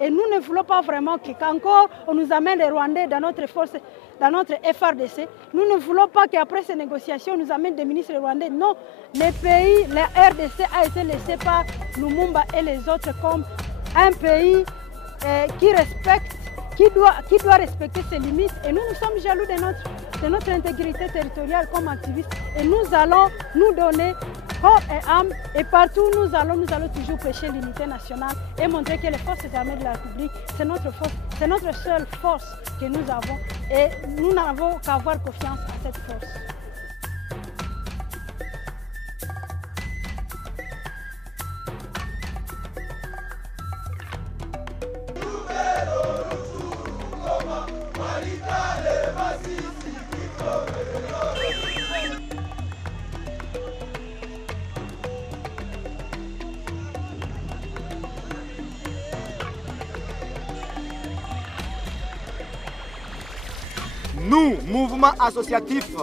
Et nous ne voulons pas vraiment qu'encore on nous amène les Rwandais dans notre force, dans notre FRDC. Nous ne voulons pas qu'après ces négociations, on nous amène des ministres rwandais. Non, les pays, la RDC a été laissé par Lumumba et les autres comme un pays qui respecte, qui doit respecter ses limites. Et nous sommes jaloux de notre intégrité territoriale comme activistes. Et nous allons nous donner corps et âme. Et partout où nous allons toujours prêcher l'unité nationale et montrer que les forces armées de la République, c'est notre force, c'est notre seule force que nous avons. Et nous n'avons qu'à avoir confiance à cette force. Nous, mouvements associatifs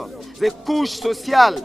et couches sociales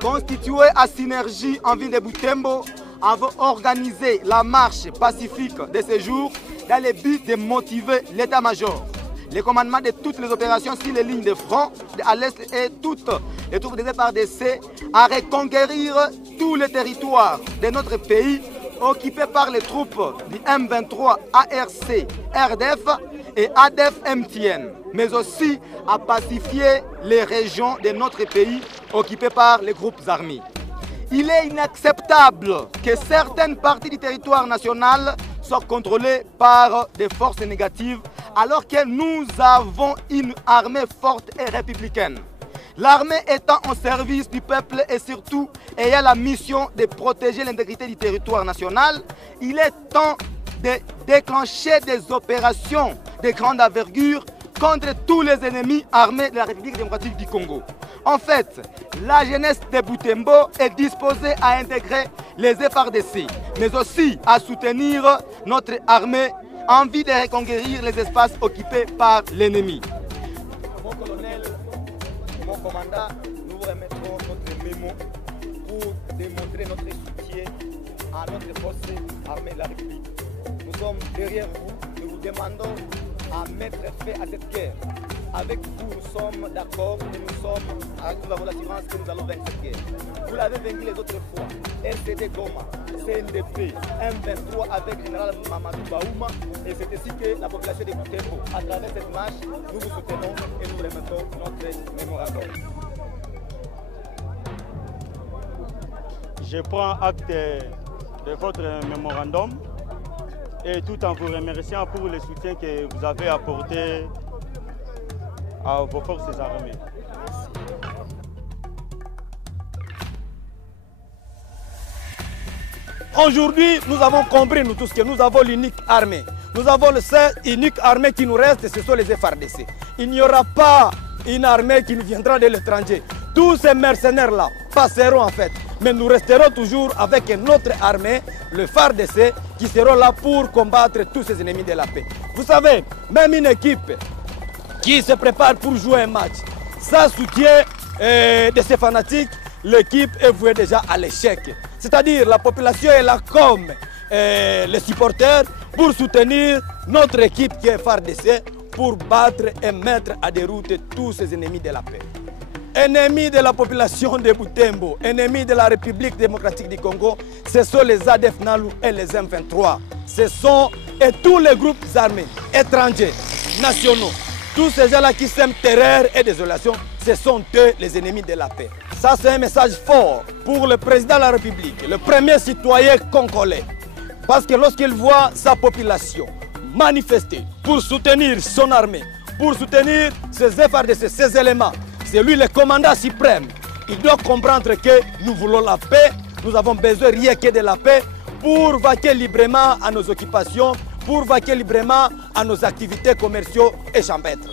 constitués à Synergie en ville de Butembo, avons organisé la marche pacifique de ce jour dans le but de motiver l'état-major, le commandement de toutes les opérations sur les lignes de front à l'est et toutes les troupes des FARDC à reconquérir tous les territoires de notre pays occupés par les troupes du M23 ARC RDF et ADF MTN, mais aussi à pacifier les régions de notre pays occupées par les groupes armés. Il est inacceptable que certaines parties du territoire national soient contrôlées par des forces négatives alors que nous avons une armée forte et républicaine. L'armée étant au service du peuple et surtout ayant la mission de protéger l'intégrité du territoire national, il est temps de déclencher des opérations de grande envergure contre tous les ennemis armés de la République démocratique du Congo. En fait, la jeunesse de Butembo est disposée à intégrer les FARDC, mais aussi à soutenir notre armée en vue de reconquérir les espaces occupés par l'ennemi. Mon colonel, mon commandant, nous vous remettrons notre mémo pour démontrer notre soutien à notre force armée de la République. Nous sommes derrière vous, nous vous demandons à mettre fin à cette guerre. Avec vous, nous sommes d'accord et nous avons l'assurance que nous allons vaincre cette guerre. Vous l'avez vaincu les autres fois. RCD Goma, CNDP, M23 avec le général Mamadou Baouma. Et c'est ainsi que la population de Butembo, à travers cette marche, nous vous soutenons et nous remettons notre mémorandum. Je prends acte de votre mémorandum et tout en vous remerciant pour le soutien que vous avez apporté à vos forces armées. Aujourd'hui, nous avons compris, nous tous, que nous avons l'unique armée. Nous avons le seul unique armée qui nous reste, ce sont les FARDC. Il n'y aura pas une armée qui nous viendra de l'étranger. Tous ces mercenaires-là passeront en fait. Mais nous resterons toujours avec notre armée, le FARDC, qui seront là pour combattre tous ces ennemis de la paix. Vous savez, même une équipe qui se prépare pour jouer un match, sans soutien de ces fanatiques, l'équipe est vouée déjà à l'échec. C'est-à-dire la population est là comme les supporters pour soutenir notre équipe qui est FARDC pour battre et mettre à déroute tous ces ennemis de la paix. Ennemis de la population de Butembo, ennemis de la République démocratique du Congo, ce sont les ADF NALU et les M23. Ce sont tous les groupes armés, étrangers, nationaux. Tous ces gens-là qui sèment terreur et désolation, ce sont eux les ennemis de la paix. Ça, c'est un message fort pour le président de la République, le premier citoyen congolais. Parce que lorsqu'il voit sa population manifester pour soutenir son armée, pour soutenir ses FARDC, ses éléments, c'est lui le commandant suprême. Il doit comprendre que nous voulons la paix, nous avons besoin rien que de la paix pour vaquer librement à nos occupations, pour vaquer librement à nos activités commerciales et champêtres.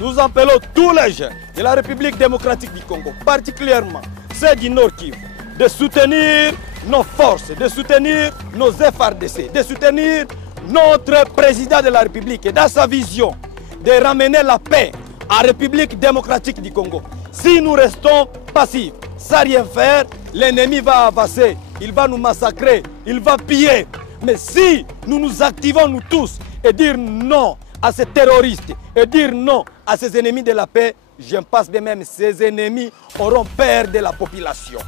Nous appelons tous les jeunes de la République démocratique du Congo, particulièrement ceux du Nord Kivu, de soutenir nos forces, de soutenir nos FARDC, de soutenir notre président de la République et dans sa vision de ramener la paix à la République démocratique du Congo. Si nous restons passifs, sans rien faire, l'ennemi va avancer, il va nous massacrer, il va piller. Mais si nous nous activons nous tous et dire non à ces terroristes et dire non à ces ennemis de la paix, je pense bien même ces ennemis auront peur de la population.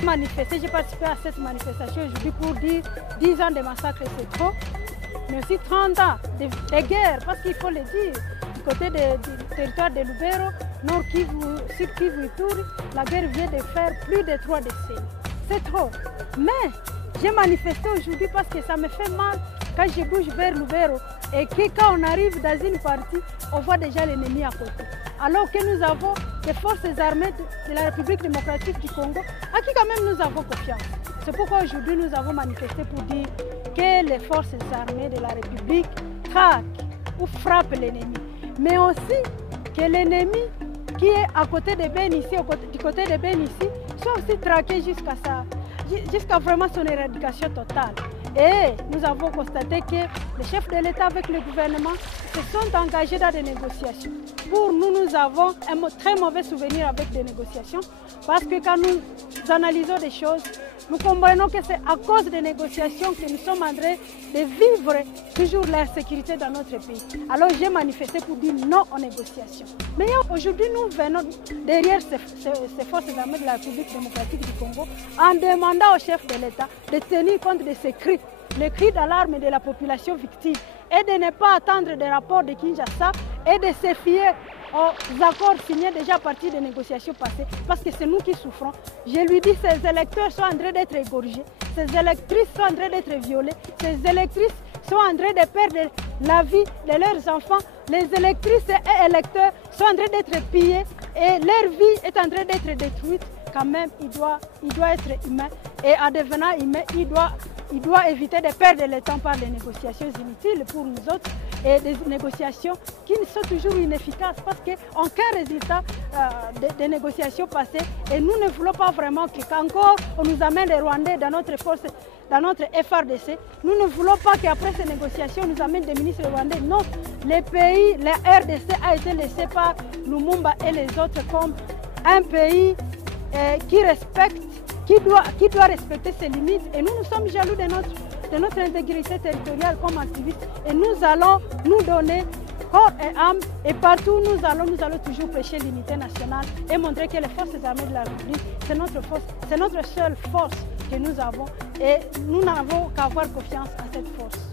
J'ai participé à cette manifestation aujourd'hui pour dire 10 ans de massacre c'est trop, mais aussi 30 ans de guerre, parce qu'il faut le dire, du côté du territoire de Lubero, Nord Kivu, Sud Kivu et Ituri, la guerre vient de faire plus de 3 décennies. C'est trop. Mais j'ai manifesté aujourd'hui parce que ça me fait mal quand je bouge vers Lubero et que quand on arrive dans une partie, on voit déjà l'ennemi à côté. Alors que nous avons des forces armées de la République démocratique du Congo, à qui quand même nous avons confiance. C'est pourquoi aujourd'hui nous avons manifesté pour dire que les forces armées de la République traquent ou frappent l'ennemi. Mais aussi que l'ennemi qui est à côté de Bénissi, du côté de Bénissi, soit aussi traqué jusqu'à vraiment son éradication totale. Et nous avons constaté que les chefs de l'État avec le gouvernement se sont engagés dans des négociations. Pour nous, nous avons un très mauvais souvenir avec des négociations parce que quand nous analysons des choses, nous comprenons que c'est à cause des négociations que nous sommes en train de vivre toujours l'insécurité dans notre pays. Alors j'ai manifesté pour dire non aux négociations. Mais aujourd'hui, nous venons derrière ces forces armées de la République démocratique du Congo en demandant aux chefs de l'État de tenir compte de ces cris, les cris d'alarme de la population victime et de ne pas attendre des rapports de Kinshasa et de se fier aux accords signés déjà à partir des négociations passées, parce que c'est nous qui souffrons. Je lui dis que ces électeurs sont en train d'être égorgés, ces électrices sont en train d'être violées, ces électrices sont en train de perdre la vie de leurs enfants, les électrices et électeurs sont en train d'être pillés et leur vie est en train d'être détruite. Quand même, il doit être humain et en devenant humain, il doit éviter de perdre le temps par des négociations inutiles pour nous autres et des négociations qui sont toujours inefficaces parce qu'aucun résultat des négociations passées et nous ne voulons pas vraiment qu'encore on nous amène les Rwandais dans notre force, dans notre FRDC. Nous ne voulons pas qu'après ces négociations on nous amène des ministres rwandais. Non, les pays, la RDC a été laissé par Lumumba et les autres comme un pays qui respecte, qui doit respecter ses limites. Et nous sommes jaloux de notre intégrité territoriale comme activistes. Et nous allons nous donner corps et âme. Et partout où nous allons toujours prêcher l'unité nationale et montrer que les forces armées de la République, c'est notre force, c'est notre seule force que nous avons. Et nous n'avons qu'à avoir confiance à cette force.